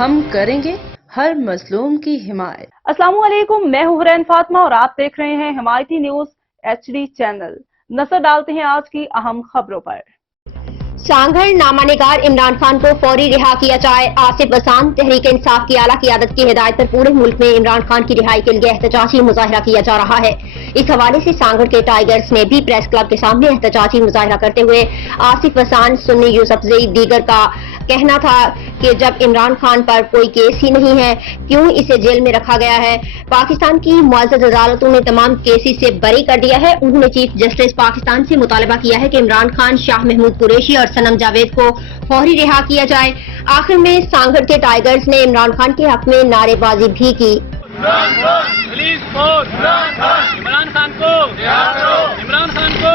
ہم کریں گے ہر مظلوم کی حمایت۔ السلام علیکم، میں ہوں حرین فاطمہ اور آپ دیکھ رہے ہیں حمایتی نیوز HD چینل۔ نظر ڈالتے ہیں آج کی اہم خبروں پر۔ سانگھڑ نامہ نگار عمران خان کو فوری رہا کیا جائے۔ آصف وسان تحریک انصاف کی اعلیٰ قیادت کی ہدایت پر پورے ملک میں عمران خان کی رہائی کے لیے احتجاجی مظاہرہ کیا جا رہا ہے۔ اس حوالے سے سانگھڑ کے ٹائیگرز نے بھی پریس کلب کے سامنے احتجاجی مظاہرہ کرتے ہوئے آصف وسان، سنی یوسفزئی دیگر کا کہنا تھا کہ جب عمران خان پر کوئی کیس ہی نہیں ہے، کیوں اسے جیل میں رکھا گیا ہے؟ پاکستان کی معزز عدالتوں نے تمام کیسز سے بری کر دیا ہے۔ انہوں نے چیف جسٹس پاکستان سے مطالبہ کیا ہے کہ عمران خان، شاہ محمود قریشی اور سنم جاوید کو فوری رہا کیا جائے۔ آخر میں سانگھڑ کے ٹائیگرز نے عمران خان کے حق میں نعرے بازی بھی کی۔ عمران خان کو عمران خان کو